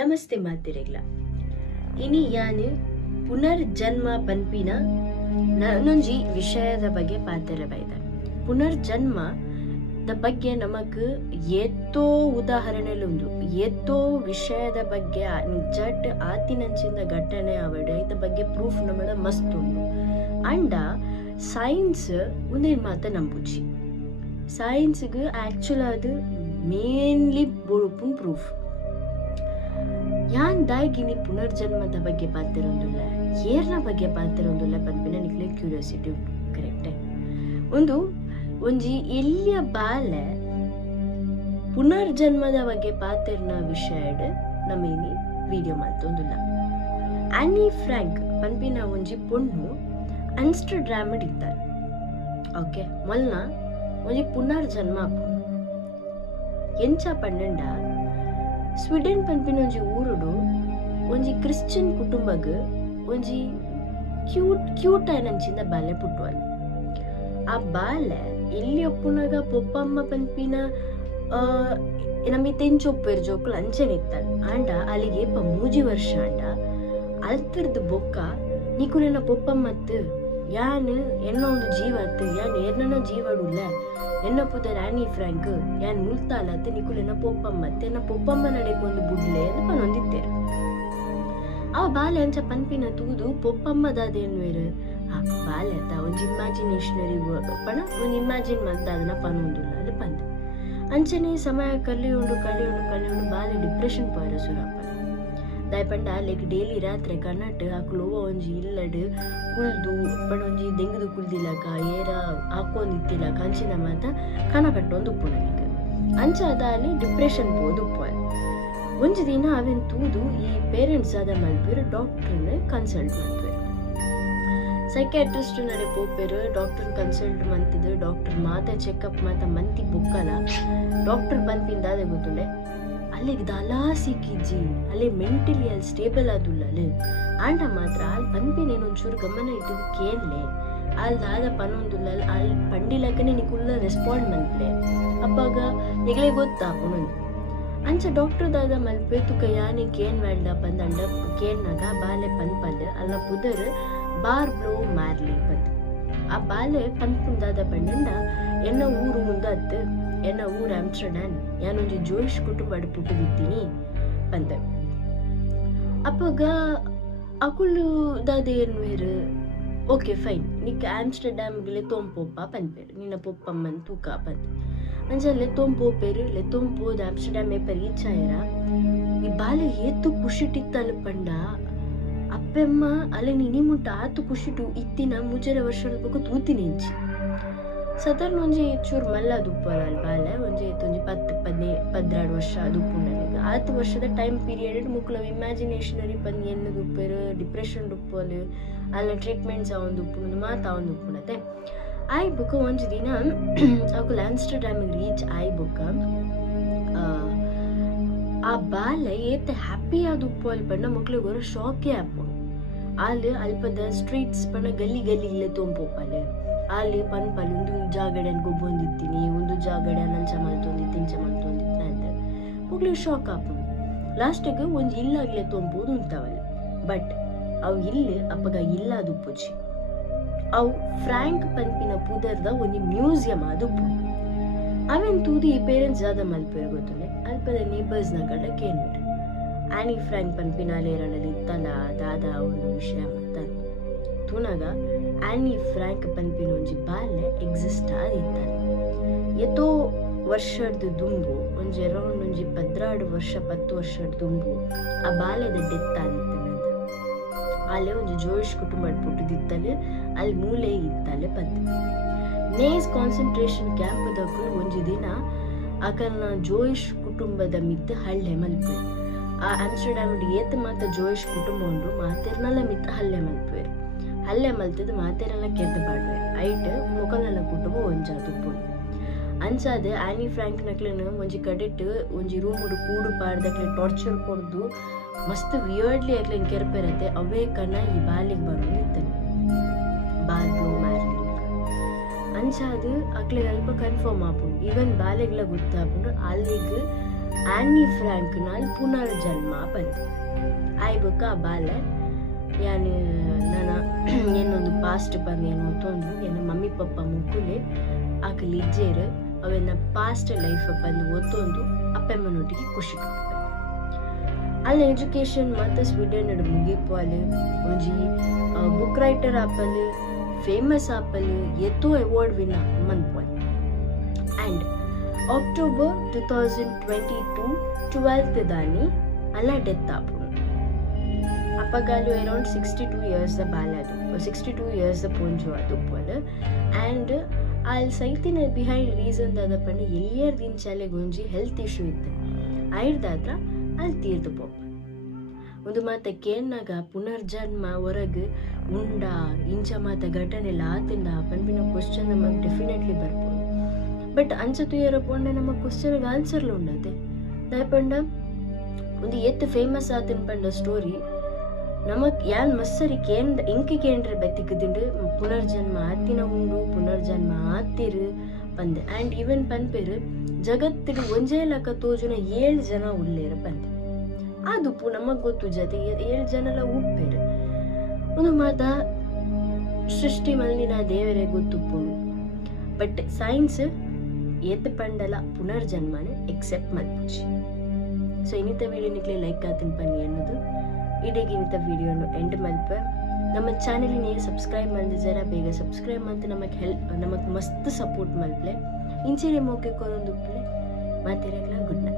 ನಮಸ್ತೆ ಮಾತಿರೆಗ್ಲ ಇನಿ ಯಾನು ಪುನರ್ಜನ್ಮ ಪನ್ಪಿನ ನಾನೊಂಜಿ ವಿಷಯದ ಬಗ್ಗೆ ಪಾತೆರೆ ಬೈದ ಪುನರ್ಜನ್ಮದ ಬಗ್ಗೆ ನಮಕ್ ಏತೋ ಉದಾಹರಣೆಲುಂದು ಏತೋ ವಿಷಯದ ಬಗ್ಗೆ ನಿಜಟ್ ಆತಿನಂಚಿಂದ ಘಟನೆ ಅವಡು ಐತ ಬಗ್ಗೆ ಪ್ರೂಫ್ ನಮಡ ಮಸ್ತ್ ಉಂಡು ಅಂಡ ಸೈನ್ಸ್ ಒಂದೇನು ಮಾತ ನಂಬುಜಿ ಸೈನ್ಸ್ಗೆ ಆಕ್ಚುಲ್ ಅದು ಮೇನ್ಲಿ ಬೊಳುಪುನ್ ಪ್ರೂಫ್ ಯಾನ್ ದಾಯ್ಗಿನಿ ಪುನರ್ಜನ್ಮದ ಬಗ್ಗೆ ಪಾತಿರೊಂದುಲ್ಲ ಏರ್ನ ಬಗ್ಗೆ ಪಾತಿರೊಂದುಲ್ಲ ಪನ್ಪಿನ ನಿಕ್ಲೆ ಕ್ಯೂರಿಯಾಸಿಟಿ ಉಂಟು ಕರೆಕ್ಟೇ ಒಂಜಿ ಎಲ್ಲಿಯ ಬಾಲೆ ಪುನರ್ಜನ್ಮದ ಬಗ್ಗೆ ಪಾತಿರ್ನ ವಿಷಯಡ್ ನಮೇನಿ ವಿಡಿಯೋ ಮಲ್ತೊಂದುಲ್ಲ ಆನಿ ಫ್ರಾಂಕ್ ಪನ್ಪಿನ ಒಂಜಿ ಪೊಣ್ಣು ಆಮ್ಸ್ಟರ್ಡ್ಯಾಮ್ ಇದ್ದಾರೆ ಓಕೆ ಮೊಲ್ನ ಒಂಜಿ ಪುನರ್ಜನ್ಮ ಎಂಚ ಪನ್ನಂಡ ಸ್ವೀಡನ್ ಪನ್ಪಿನ ಒಂಜಿ ಊರುಡು ಒಂಜಿ ಕ್ರಿಶ್ಚಿಯನ್ ಕುಟುಂಬಗ್ ಒಂಜಿ ಕ್ಯೂಟ್ ಆಯ್ನಂಚಿಂದ ಬಾಲೆ ಪುಟ್ಟುವಲ್ ಆ ಬಾಲೆ ಎಲ್ಲಿ ಒಪ್ಪುನಾಗ ಪೊಪ್ಪಮ್ಮ ಪನ್ಪಿನ ನಮಗೆ ತೆಂಚೊಪ್ಪೇರ್ ಜೋಕುಲು ಅಂಚೆನಿತ್ತಲ್ ಆಂಡ ಅಲ್ಲಿಗೆ ಮೂಜಿ ವರ್ಷ ಆಂಡ ಅಲ್ತಿರ್ದು ಬೊಕ್ಕ ನಿಕುಲೆನ ಪೊಪ್ಪಮ್ಮತ್ತು ಯಾನ್ ಎನ್ನ ಒಂದು ಜೀವತ್ತು ಯಾನ್ ಏರ್ನ ಜೀವಡುಲ್ಲ ಎನ್ನ ಪುದರ್ ಆನಿ ಫ್ರಾಂಕ್ ಯಾನ್ ಮುಲ್ತಾಲತ್ತೆ ನಿಕುಲೆನ ಪೊಪ್ಪಮ್ಮತ್ತೆ ಎನ್ನ ಪೊಪ್ಪಮ್ಮ ನಡೆಗೊಂದು ಬುಡ್ಲೆ ಅಂತ ಪನೊಂದಿತ್ತೇರು ಅವ ಬಾಲೆ ಅಂಚ ಪನ್ಪಿನ ತೂದು ಪೊಪ್ಪಮ್ಮದಾದೇನು ವೇರು ಬಾಲೆ ಅತ್ತ ಒಂಜಿ ಇಮ್ಯಾಜಿನೇಷನರಿ ಪಣ ಒಂದು ಇಮ್ಯಾಜಿನ್ ಮಾಡ್ದ ಅದನ್ನ ಪನೊಂದುಲ್ಲ ಅದು ಪಂದ್ ಅಂಚನೆ ಸಮಯ ಕಲಿಯೋಂಡು ಬಾಲೆ ಡಿಪ್ರೆಷನ್ ಪೋಯರ ಸುರಪ್ಪ ದಾಯಪಂಡ ಲೈಕ್ ಡೈಲಿ ರಾತ್ರಿ ಕನ್ನಟ್ ಹಾಕ್ಲೋವ ಒಂಜಿ ಇಲ್ಲಡ್ ಕುಲ್ದು ಪಣ ಒಂಜಿ ದೆಂಗದು ಕುಲ್ದಿಲಕ ಏರ ಹಾಕೊಂದಿತ್ತಿಲಕ ಅಂಚಿನ ಮಾತ ಕಣ ಕಟ್ಟೊಂದು ಉಪ್ಪು ನನಗೆ ಅಂಚ ಅದಾಲಿ ಡಿಪ್ರೆಷನ್ ಪೋದು ಉಪ್ಪು ಒಂಜಿ ದಿನ ಅವೆನ್ ತೂದು ಈ ಪೇರೆಂಟ್ಸ್ ಆದ ಮಲ್ಪೇರು ಡಾಕ್ಟರ್ನ ಕನ್ಸಲ್ಟ್ ಮಾಡ್ಪೇರು ಸೈಕ್ಯಾಟ್ರಿಸ್ಟ್ ನಡೆ ಪೋಪೇರು ಡಾಕ್ಟರ್ ಕನ್ಸಲ್ಟ್ ಮಂತಿದ್ದು ಡಾಕ್ಟರ್ ಮಾತ ಚೆಕಪ್ ಮಾತ ಮಂತಿ ಬುಕ್ಕಲ ಡಾಕ್ಟರ್ ಪನ್ಪಿಂದಾದೆ ಗೊತ್ತುಂಡೆ ಅಲ್ಲಿಗೆ ದಲಾ ಸಿಕ್ಕಿಜ್ಜಿ ಅಲ್ಲಿ ಮೆಂಟಲಿ ಅಲ್ಲಿ ಸ್ಟೇಬಲ್ ಆದುಲ್ಲ ಆಂಡ ಮಾತ್ರ ಅಲ್ಲಿ ಪನ್ಪಿನೇನು ಒಂಚೂರು ಗಮನ ಇಟ್ಟು ಕೇಳಲೆ ಅಲ್ಲಿ ದಾದ ಪನೊಂದುಲ್ಲ ಅಲ್ಲಿ ಪಂಡಿಲಕ್ಕನೆ ನಿಕುಲ್ಲ ರೆಸ್ಪಾಂಡ್ ಮಲ್ಪಲೆ ಅಪ್ಪಾಗ ನಿಗಲೇ ಗೊತ್ತಾಪುನು ಅಂಚ ಡಾಕ್ಟರ್ ದಾದ ಮಲ್ಪೆ ತುಕ ಯಾನಿ ಕೇನ್ ಮಾಡ್ದ ಪಂದಂಡ ಕೇನ್ನಾಗ ಬಾಲೆ ಪನ್ಪಲ್ ಅಲ್ಲ ಪುದರ್ ಬಾರ್ ಬ್ಲೋ ಮಾರ್ಲಿ ಪಂದ್ ಆ ಬಾಲೆ ಪನ್ಪುಂದಾದ ಪಂಡಂಡ ಎನ್ನ ಊರು ಮುಂದತ್ತು ಎನ್ನ ಊರು ಆಮ್ಸ್ಟರ್ಡ್ಯಾಮ್ ಯಾನೊಂಜಿ ಜೋಯಿಷ್ ಕುಟುಂಬ ಪುಟ್ಟದಿತ್ತೀನಿ ಪಂದ ಅಪ್ಪಗ ಅಕುಲು ದಾದೇನು ವೇರು ಓಕೆ ಫೈನ್ ನಿಕ್ಕ ಆಮ್ಸ್ಟರ್ಡ್ಯಾಮ್ಗೆ ತೋಂಪೋಪ ಪನ್ಪೇರು ನಿನ್ನ ಪೊಪ್ಪಮ್ಮನ್ ತೂಕ ಪಂದ್ ಅಂಚಲ್ಲೆ ತೋಂಪೋಪೇರು ತೋಂಪೋದು ಆಮ್ಸ್ಟರ್ಡ್ಯಾಮ್ ಏಪರ್ ಈಚಾಯರ ಈ ಬಾಲೆ ಏತು ಖುಷಿಟಿತ್ತಲು ಪಂಡ ಅಪ್ಪೆಮ್ಮ ಅಲೆ ನಿನಿ ಮುಟ್ಟ ಆತು ಖುಷಿಟು ಇತ್ತಿನ ಮುಜರ ವರ್ಷದ ಬಗ್ಗೆ ತೂತಿನಿ ಇಂಚಿ ಸಾಧಾರಣ ಒಂಜಿ ಚೂರು ಮಲ್ಲ ದುಪ್ಪಲ್ಲ ಬಾಲೆ ಒಂಜಿ ಒಂಜಿ 10-12 ವರ್ಷ ದುಪ್ಪು ನನಗೆ 10 ವರ್ಷದ ಟೈಮ್ ಪೀರಿಯಡ್ ಮುಕ್ಲ ಇಮ್ಯಾಜಿನೇಷನರಿ ಪಂದ್ ಎನ್ನು ದುಪ್ಪೇರು ಡಿಪ್ರೆಷನ್ ದುಪ್ಪಲು ಅಲ್ಲ ಟ್ರೀಟ್ಮೆಂಟ್ಸ್ ಅವನ್ ದುಪ್ಪುನದು ಮಾತು ಅವನ್ ದುಪ್ಪುನತೆ ಆಯ್ ಬುಕ್ಕ ಒಂಜಿ ದಿನ ಅವಳು ಆಮ್ಸ್ಟರ್ಡ್ಯಾಮಿಗೆ ರೀಚ್ ಆಯ್ ಬುಕ್ಕ ಆ ಬಾಲೆ ಏತ ಹ್ಯಾಪಿ ಆದ ಉಪ್ಪು ಅಲ್ಲಿ ಪಂಡ ಮಕ್ಳಿಗೆ ಹೊರ ಶಾಕೇ ಆಪು ಅಲ್ಲಿ ಅಲ್ಪದ ಸ್ಟ್ರೀಟ್ಸ್ ಪಂಡ ಗಲ್ಲಿ ಇಲ್ಲೇ ತೋಂಪೋಪಲೆ ಅಲ್ಲಿ ಪನ್ಪಲ್ಲಿ ಒಂದು ಜಾಗಡೆ ಗೊಬ್ಬೊಂದಿತ್ತೀನಿ ಒಂದು ಜಾಗಡೆ ನಂಚ ಮಲ್ತೊಂದಿತ್ತು ಇಂಚ ಮಲ್ತೊಂದಿತ್ತ ಅಂತ ಮಕ್ಳಿಗೆ ಶಾಕ್ ಆಪು ಲಾಸ್ಟಿಗೆ ಒಂದು ಇಲ್ಲಾಗ್ಲೇ ತೋಂಪೋದು ಉಂಟವಲ್ಲಿ ಬಟ್ ಅವು ಇಲ್ಲಿ ಅಪ್ಪಗ ಇಲ್ಲ ದುಪ್ಪುಜಿ ಅವು ಫ್ರಾಂಕ್ ಪನ್ಪಿನ ಪುದರ್ದ ಒಂದು ಮ್ಯೂಸಿಯಂ ಅದುಪ್ಪು ಅವೇನ್ ತೂದಿ ಈ ಪೇರೆಂಟ್ಸ್ ಜಾದ ಮಲ್ಪೇರು ಗೊತ್ತಲೆ ಅಲ್ಪದ ನೇಬರ್ಸ್ನ ಕಡೆ ಕೇಳ್ಬಿಟ್ರು ಆನಿ ಫ್ರಾಂಕ್ ಪನ್ಪಿನಾಲೇರಲ್ಲಿ ಇತ್ತಲ್ಲ ದಾದ ಒಂದು ವಿಷಯ ಮತ್ತ ತುನಗ ಆನಿ ಫ್ರಾಂಕ್ ಪನ್ಪಿನ ಒಂಜಿ ಬಾಲೆ ಎಕ್ಸಿಸ್ಟ್ ಆದಿತ್ತಲ್ಲ ಎತ್ತೋ ವರ್ಷದ ದುಂಬು ಒಂಜಿ ಅರೌಂಡ್ ಒಂಜಿ 10 ವರ್ಷದ ದುಂಬು ಆ ಬಾಲೆದ ಡೆತ್ ಆದಿತ್ತು ಅಲ್ಲೇ ಒಂಜಿ ಜೋಯಿಷ್ ಕುಟುಂಬ ಪುಟ್ಟದಿತ್ತಲೆ ಅಲ್ಲಿ ಮೂಲೆ ಇತ್ತಲೆ ಪದ್ದೆ ನೇಸ್ ಕಾನ್ಸಂಟ್ರೇಷನ್ ಕ್ಯಾಂಪ್ದಕ್ಕೂ ಒಂಜಿ ದಿನ ಆಕಲ್ನ ಜೋಯಿಷ್ ಕುಟುಂಬದ ಮಿತ್ತು ಹಳ್ಳೆ ಮಲ್ಪೇರು ಆ ಆಮ್ಸ್ಟರ್ಡ್ಯಾಮ್ ಏತ್ ಮಾತ ಜೋಯಿಷ್ ಕುಟುಂಬ ಉಂಡು ಮಾತೇರ್ನೆಲ್ಲ ಮಿತ್ತು ಹಲ್ಲೆ ಮಲ್ಪೇರು ಹಲ್ಲೆ ಮಲ್ತದ್ದು ಮಾತೇರೆಲ್ಲ ಕೆರ್ದು ಪಾಡ್ಬೇರು ಐಟ್ ಮುಖಲ್ನೆಲ್ಲ ಕುಟುಂಬ ಒಂಜಾದುಪ್ಪು ಅಂಚಾದ ಆನಿ ಫ್ರಾಂಕ್ ನಕ್ಲೆನ ಒಂಜಿ ಕಡೆಟ್ ಒಂಜಿ ರೂಮ್ ಕೂಡು ಪಾಡ್ದಕ್ಲೆ ಟಾರ್ಚರ್ ಕೊಡ್ದು ಮಸ್ತ್ ವಿಯರ್ಡ್ಲಿ ಅಕ್ಲೆನ್ ಕೆರ್ಪೆರತ್ತೆ ಅವೇ ಕಣ ಈ ಬಾಲಿಗೆ ಬರೋದು ಇತ್ತನೆ ಬಾಲ್ ಬ್ಲೋ ಮಾರ್ಲಿ ಅಂಚಾದು ಅಕ್ಲೆಗ್ ಅಲ್ಪ ಕನ್ಫರ್ಮ್ ಆಪುಂಡು ಈವನ್ ಬಾಲೆಗ್ಲ ಗೊತ್ತಾಪುಂಡು ಅಲ್ಲಿಗೆ ಆನಿ ಫ್ರಾಂಕ್ ನಾಲ್ ಪುನರ್ಜನ್ಮ ಬಂತು ಆಯ್ಬಕ್ಕ ಬಾಲ ಯಾನು ನನ್ನ ಏನೊಂದು ಪಾಸ್ಟ್ ಬಂದು ಏನು ತೊಂದು ಏನ ಮಮ್ಮಿ ಪಪ್ಪ ಮುಕ್ಕುಲೆ ಆಕಲಿ ಇಜ್ಜೇರು ಅವೆನ್ನ ಪಾಸ್ಟ್ ಲೈಫ್ ಬಂದು ಒತ್ತೊಂದು ಅಪ್ಪಮ್ಮನೊಟ್ಟಿಗೆ ಖುಷಿ ಅಲ್ಲಿ ಎಜುಕೇಶನ್ ಮತ್ತು ಸ್ವೀಡನ್ ಮುಗಿಪು ಅಲ್ಲಿ ಒಂಜಿ ಬುಕ್ ರೈಟರ್ ಆಪಲ್ಲಿ ಫೇಮಸ್ ಆಪಲ್ಲಿ ಎತ್ತೋ ಅವಾರ್ಡ್ ವಿನ್ ಮನ್ಪೋಯ್ ಆ್ಯಂಡ್ ಅಕ್ಟೋಬರ್ 2022 12th ದಾನಿ ಅಲ್ಲ ಡೆತ್ ಆಪು ಅಪ್ಪಗಾಲು ಅರೌಂಡ್ 62 ಇಯರ್ಸ್ ದ ಬಾಲದು 62 ಇಯರ್ಸ್ ದ ಪೊಂಜು ಅದು ಪೋಲ್ ಆ್ಯಂಡ್ ಅಲ್ಲಿ ಸೈತಿನ ಬಿಹೈಂಡ್ ರೀಸನ್ ದಾದ ಪಂಡ ಎಲ್ಲಿಯರ್ ದಿನಚಾಲೆ ಗೊಂಜಿ ಹೆಲ್ತ್ ಇಶ್ಯೂ ಇತ್ತು ಆಯ್ದಾದ್ರ ಅಲ್ಲಿ ತೀರ್ದು ಪೋಪ ಒಂದು ಮಾತ ಕೇನ್ನಾಗ ಪುನರ್ಜನ್ಮ ಹೊರಗೆ ಉಂಡ ಇಂಚ ಮಾತ ಘಟನೆ ಆತಿಂದ ಪನ್ಪಿನ ಕ್ವಶನ್ ನಮಗೆ ಡೆಫಿನೆಟ್ಲಿ ಬರ್ಬೋದು ಬಟ್ ಅಂಚತು ಪಂಡ ನಮ್ಮ ಕ್ವಶನ್ಗೆ ಆನ್ಸರ್ಲು ಉಂಡದೆ ದಾಯಪಂಡ ಒಂದು ಎತ್ತು ಫೇಮಸ್ ಆತಿನ ಪಂಡ ಸ್ಟೋರಿ ನಮಕ್ ಯಾನ್ ಮಸ್ಸರಿ ಇಂಕಿ ಕೇಂದ್ರ ಬೆತ್ತಿಕ್ಕದಿಂಡು ಪುನರ್ಜನ್ಮ ಆತಿನ ಉಂಡು ಪುನರ್ಜನ್ಮ ಆತಿರು ಪಂದೆ ಆ್ಯಂಡ್ ಈವನ್ ಪನ್ಪೇರು ಜಗತ್ತಿನ ಒಂಜೇ ಲಕ ತೋಜುನ 7 ಜನ ಉಳ್ಳೇರು ಪಂದೆ ಅದು ನಮಗ್ ಗೊತ್ತು ಜೊತೆ 7 ಜನಲ ಉಪ್ಪೇರು ಒಂದು ಮಾತ ಸೃಷ್ಟಿ ಮಲ್ಲಿನ ದೇವರೇ ಗೊತ್ತುಪ್ಪುನು ಬಟ್ ಸೈನ್ಸ್ ಎತ್ತು ಪಂಡಲ ಪುನರ್ಜನ್ಮನೆ ಎಕ್ಸೆಪ್ಟ್ ಮಲ್ಪುಜಿ ಸೊ ಇನ್ನಿತ ವಿಡಿಯೋ ನಿಕ್ಲೆ ಲೈಕ್ ಆತನ ಪನ್ನಿ ಅನ್ನೋದು ಇಡೀಗೆ ಇನ್ನಿತ ವಿಡಿಯೋನು ಎಂಡ್ ಮಲ್ಪ ನಮ್ಮ ಚಾನೆಲ್ನೇ ಸಬ್ಸ್ಕ್ರೈಬ್ ಮಾಡಿದ ಜರ ಬೇಗ ಸಬ್ಸ್ಕ್ರೈಬ್ ಮಾಡ್ತು ನಮಗೆ ಮಸ್ತ್ ಸಪೋರ್ಟ್ ಮಲ್ಪಲೆ ಇಂಚೆರೆ ಮೋಕೆ ಕೊರೊಂದು ಉಪ್ಪಲೆ ಮಾತಿರಲ್ಲ ಗುಡ್ ನೈಟ್.